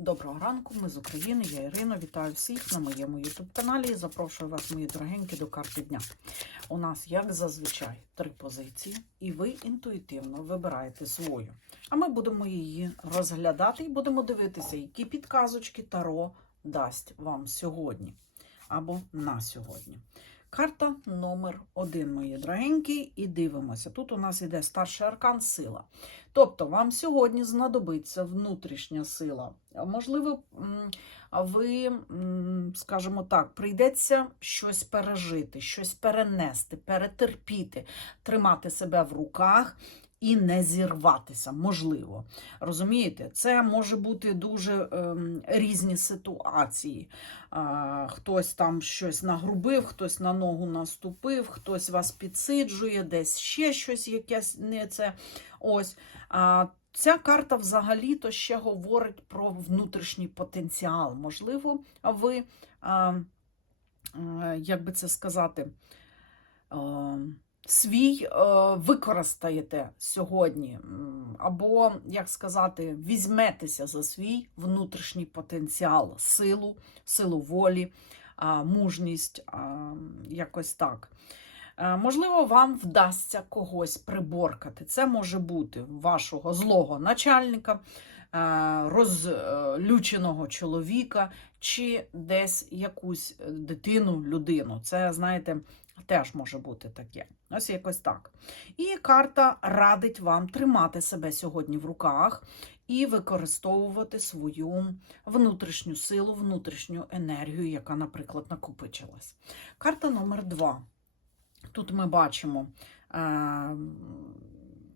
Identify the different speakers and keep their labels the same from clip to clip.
Speaker 1: Доброго ранку, ми з України, я Ірина. Вітаю всіх на моєму ютуб-каналі і запрошую вас, мої дорогенькі, до карти дня. У нас, як зазвичай, три позиції, і ви інтуїтивно вибираєте свою. А ми будемо її розглядати і будемо дивитися, які підказочки Таро дасть вам сьогодні або на сьогодні. Карта номер один, мої дорогенькі, і дивимося. Тут у нас йде старший аркан сила. Тобто, вам сьогодні знадобиться внутрішня сила. Можливо, ви, скажімо так, прийдеться щось пережити, щось перенести, перетерпіти, тримати себе в руках. І не зірватися, можливо. Розумієте, це може бути дуже ем, різні ситуації. А, хтось там щось нагрубив, хтось на ногу наступив, хтось вас підсиджує, десь ще щось якесь не це. Ось. А, Ця карта взагалі-то ще говорить про внутрішній потенціал. Можливо, ви, а, а, як би це сказати, а, свій е, використаєте сьогодні, або, як сказати, візьметеся за свій внутрішній потенціал, силу, силу волі, мужність, якось так. Е, Можливо, вам вдасться когось приборкати. Це може бути вашого злого начальника, е, розлюченого чоловіка чи десь якусь дитину, людину. Це, знаєте, теж може бути таке. Ось якось так. І карта радить вам тримати себе сьогодні в руках і використовувати свою внутрішню силу, внутрішню енергію, яка, наприклад, накопичилась. Карта номер два. Тут ми бачимо е,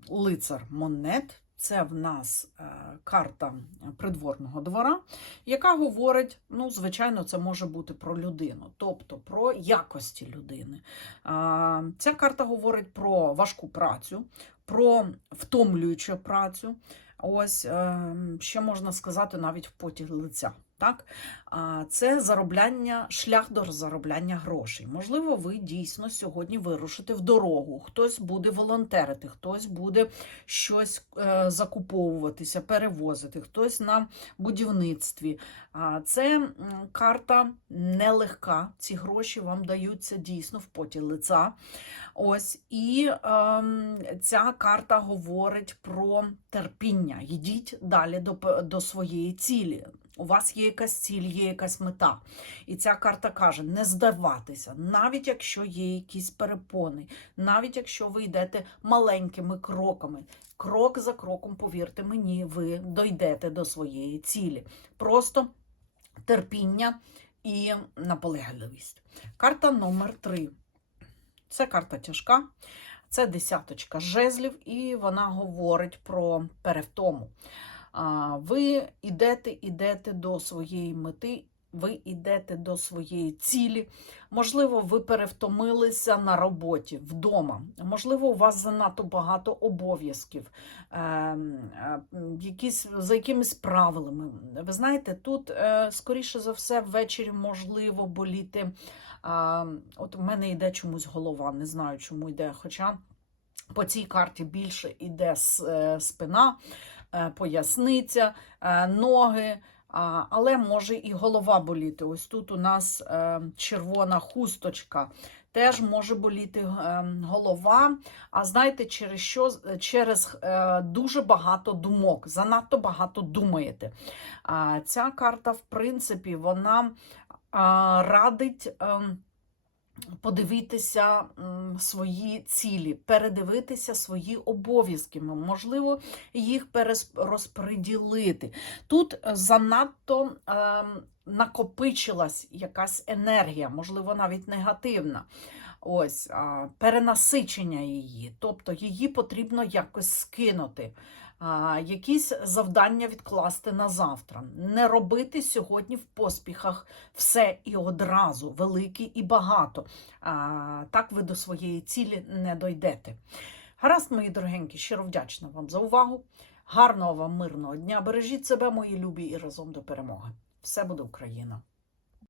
Speaker 1: лицар монет. Це в нас е, карта придворного двора, яка говорить, ну, звичайно, це може бути про людину, тобто про якості людини. Е, ця карта говорить про важку працю, про втомлюючу працю. Ось е, ще можна сказати навіть в поті лиця. Так? Це заробляння, шлях до заробляння грошей. Можливо, ви дійсно сьогодні вирушите в дорогу, хтось буде волонтерити, хтось буде щось е, закуповуватися, перевозити, хтось на будівництві. Це карта нелегка. Ці гроші вам даються дійсно в поті лиця. Ось і ем, ця карта говорить про терпіння. Йдіть далі до, до своєї цілі. У вас є якась ціль, є якась мета. І ця карта каже: не здаватися, навіть якщо є якісь перепони, навіть якщо ви йдете маленькими кроками. Крок за кроком, повірте мені, ви дойдете до своєї цілі. Просто терпіння і наполегливість. Карта номер три. Це карта тяжка, це десяточка жезлів, і вона говорить про перевтому. Ви йдете, йдете до своєї мети, ви йдете до своєї цілі. Можливо, ви перевтомилися на роботі вдома. Можливо, у вас занадто багато обов'язків, е, е, якісь, за якимись правилами. Ви знаєте, тут, е, скоріше за все, ввечері можливо боліти. От в мене йде чомусь голова, не знаю, чому йде. Хоча по цій карті більше йде е, спина, поясниця, е, ноги. Але може і голова боліти. Ось тут у нас е, червона хусточка. Теж може боліти е, голова. А знаєте, через що? Через е, дуже багато думок, занадто багато думаєте. Ця карта, в принципі, вона радить. Подивитися свої цілі, передивитися свої обов'язки, можливо, їх перерозподілити. Тут е, занадто ем, накопичилась якась енергія, можливо, навіть негативна. Ось перенасичення її, тобто її потрібно якось скинути, якісь завдання відкласти на завтра, не робити сьогодні в поспіхах все і одразу, велике і багато. Так ви до своєї цілі не дойдете. Гаразд, мої дорогенькі, щиро вдячна вам за увагу. Гарного вам мирного дня. Бережіть себе, мої любі, і разом до перемоги. Все буде Україна!